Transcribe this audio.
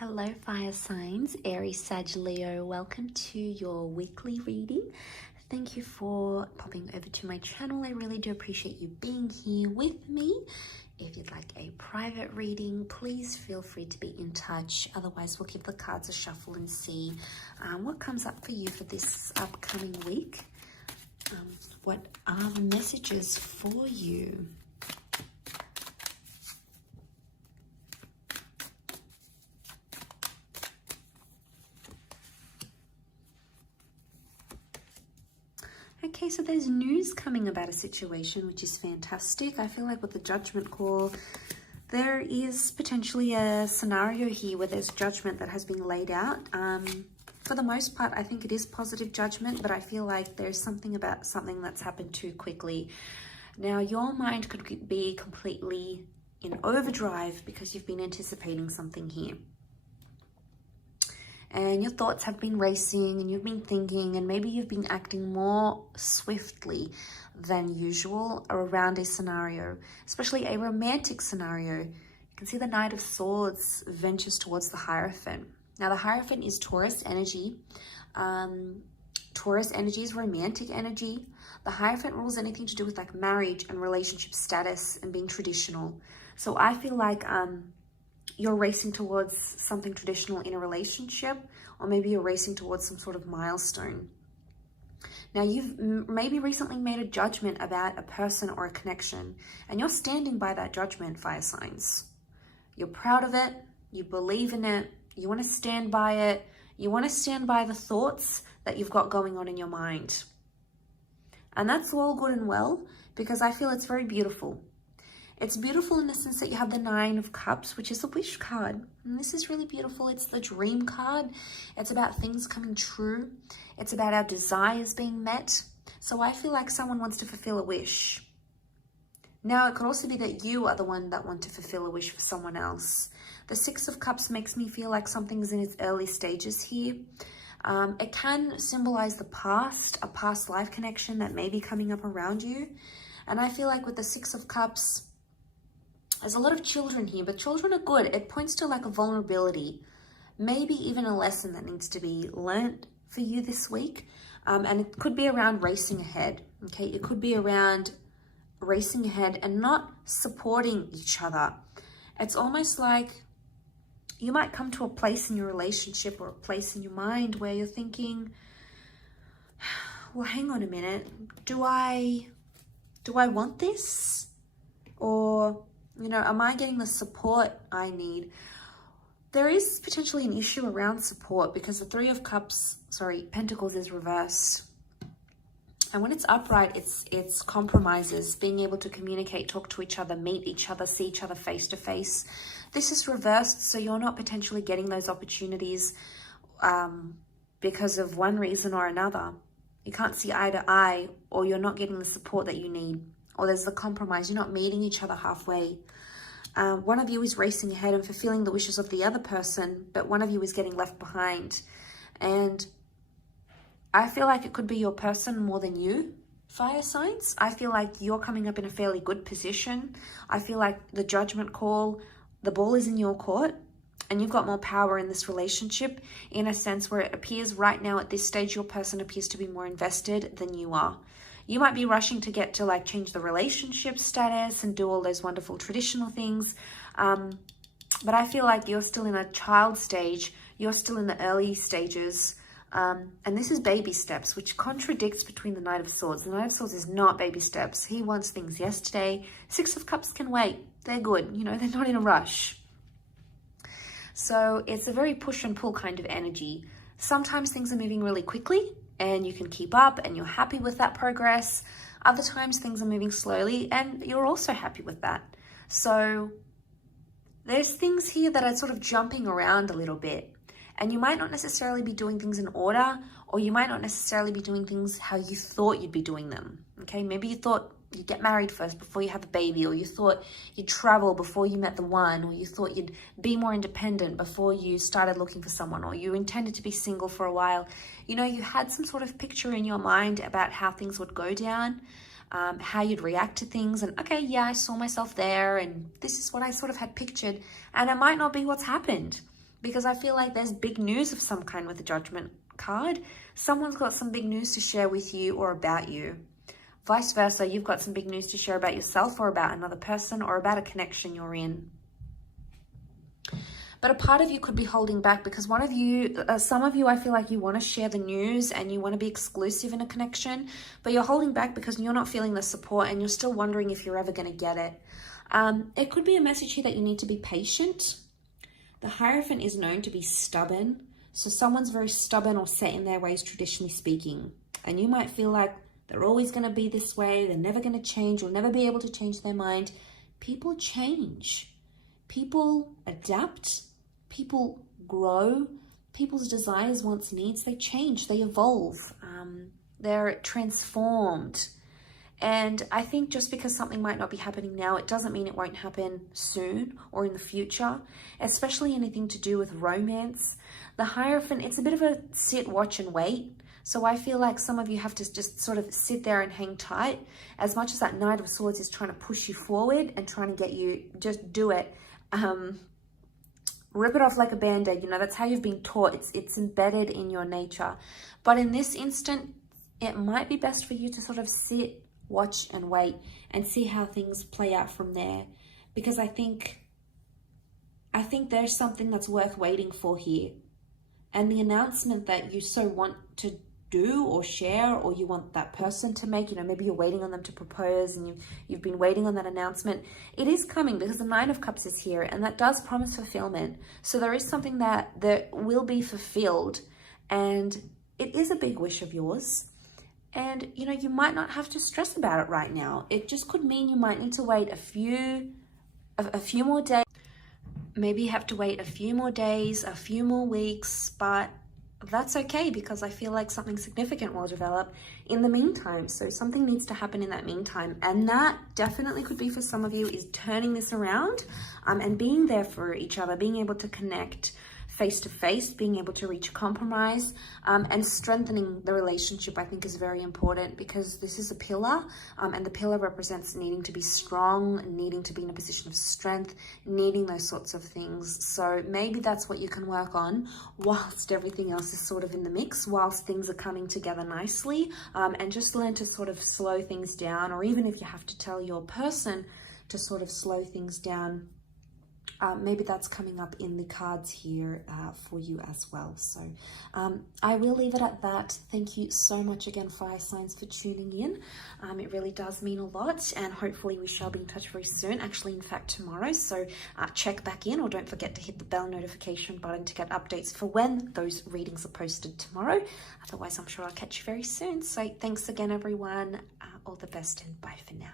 Hello fire signs, Aries, Sag, Leo. Welcome to your weekly reading. Thank you for popping over to my channel. I really do appreciate you being here with me. If you'd like a private reading, please feel free to be in touch. Otherwise, we'll give the cards a shuffle and see what comes up for you for this upcoming week. What are the messages for you? Okay, so there's news coming about a situation, which is fantastic. I feel like with the judgment call, there is potentially a scenario here where there's judgment that has been laid out. For the most part, I think it is positive judgment, but I feel like there's something about something that's happened too quickly. Now, your mind could be completely in overdrive because you've been anticipating something here. And your thoughts have been racing and you've been thinking, and maybe you've been acting more swiftly than usual around a scenario, especially a romantic scenario. You can see the Knight of Swords ventures towards the Hierophant. Now, the Hierophant is Taurus energy. Taurus energy is romantic energy. The Hierophant rules anything to do with like marriage and relationship status and being traditional. So I feel like you're racing towards something traditional in a relationship, or maybe you're racing towards some sort of milestone. Now, you've maybe recently made a judgment about a person or a connection, and you're standing by that judgment, fire signs. You're proud of it, you believe in it, you want to stand by it, you want to stand by the thoughts that you've got going on in your mind. And that's all good and well, because I feel it's very beautiful. It's beautiful in the sense that you have the Nine of Cups, which is the wish card. And this is really beautiful. It's the dream card. It's about things coming true. It's about our desires being met. So I feel like someone wants to fulfill a wish. Now, it could also be that you are the one that want to fulfill a wish for someone else. The Six of Cups makes me feel like something's in its early stages here. It can symbolize the past, a past life connection that may be coming up around you. And I feel like with the Six of Cups, there's a lot of children here, but children are good. It points to like a vulnerability, maybe even a lesson that needs to be learnt for you this week. And it could be around racing ahead, okay? It could be around racing ahead and not supporting each other. It's almost like you might come to a place in your relationship or a place in your mind where you're thinking, well, hang on a minute. Do I want this? Or, you know, am I getting the support I need? There is potentially an issue around support because the Three of Pentacles is reversed. And when it's upright, it's compromises, being able to communicate, talk to each other, meet each other, see each other face to face. This is reversed, so you're not potentially getting those opportunities because of one reason or another. You can't see eye to eye, or you're not getting the support that you need. Or there's the compromise, you're not meeting each other halfway. One of you is racing ahead and fulfilling the wishes of the other person, but one of you is getting left behind. And I feel like it could be your person more than you, fire signs. I feel like you're coming up in a fairly good position. I feel like the judgment call, the ball is in your court, and you've got more power in this relationship in a sense where it appears right now at this stage, your person appears to be more invested than you are. You might be rushing to get to like change the relationship status and do all those wonderful traditional things. But I feel like you're still in a child stage. You're still in the early stages. And this is baby steps, which contradicts between the Knight of Swords. The Knight of Swords is not baby steps. He wants things yesterday. Six of Cups can wait. They're good. You know, they're not in a rush. So it's a very push and pull kind of energy. Sometimes things are moving really quickly and you can keep up and you're happy with that progress. Other times things are moving slowly and you're also happy with that. So there's things here that are sort of jumping around a little bit, and you might not necessarily be doing things in order, or you might not necessarily be doing things how you thought you'd be doing them. Okay, maybe you thought you'd get married first before you have a baby, or you thought you'd travel before you met the one, or you thought you'd be more independent before you started looking for someone, or you intended to be single for a while. You know, you had some sort of picture in your mind about how things would go down, how you'd react to things, and okay, yeah, I saw myself there, and this is what I sort of had pictured, and it might not be what's happened. because I feel like there's big news of some kind with the Judgment card. Someone's got some big news to share with you or about you. Vice versa, you've got some big news to share about yourself or about another person or about a connection you're in. But a part of you could be holding back because one of you, some of you, I feel like you want to share the news and you want to be exclusive in a connection, but you're holding back because you're not feeling the support and you're still wondering if you're ever going to get it. It could be a message here that you need to be patient. The Hierophant is known to be stubborn. So someone's very stubborn or set in their ways, traditionally speaking. And you might feel like they're always going to be this way. They're never going to change. You'll never be able to change their mind. People change. People adapt. People grow. People's desires, wants, needs, they change. They evolve. They're transformed. And I think just because something might not be happening now, it doesn't mean it won't happen soon or in the future, especially anything to do with romance. The Hierophant, it's a bit of a sit, watch, and wait. So I feel like some of you have to just sort of sit there and hang tight. As much as that Knight of Swords is trying to push you forward and trying to get you, just do it. Rip it off like a band-aid. You know, that's how you've been taught. It's embedded in your nature. But in this instant, it might be best for you to sort of sit, watch, and wait and see how things play out from there. Because I think there's something that's worth waiting for here. And the announcement that you so want to do or share, or you want that person to make, you know, maybe you're waiting on them to propose and you've been waiting on that announcement. It is coming because the Nine of Cups is here and that does promise fulfillment. So there is something that will be fulfilled and it is a big wish of yours. And, you know, you might not have to stress about it right now. It just could mean you might need to wait a few more days. Maybe you have to wait a few more days, a few more weeks, but that's okay because I feel like something significant will develop in the meantime. So something needs to happen in that meantime. And that definitely could be for some of you is turning this around and being there for each other, being able to connect face to face, being able to reach a compromise and strengthening the relationship, I think is very important because this is a pillar and the pillar represents needing to be strong, needing to be in a position of strength, needing those sorts of things. So maybe that's what you can work on whilst everything else is sort of in the mix, whilst things are coming together nicely, and just learn to sort of slow things down, or even if you have to tell your person to sort of slow things down, maybe that's coming up in the cards here for you as well. So I will leave it at that. Thank you so much again, fire signs, for tuning in. It really does mean a lot, and hopefully we shall be in touch very soon, actually in fact tomorrow. So check back in, or don't forget to hit the bell notification button to get updates for when those readings are posted tomorrow. Otherwise, I'm sure I'll catch you very soon. So thanks again, everyone. All the best and bye for now.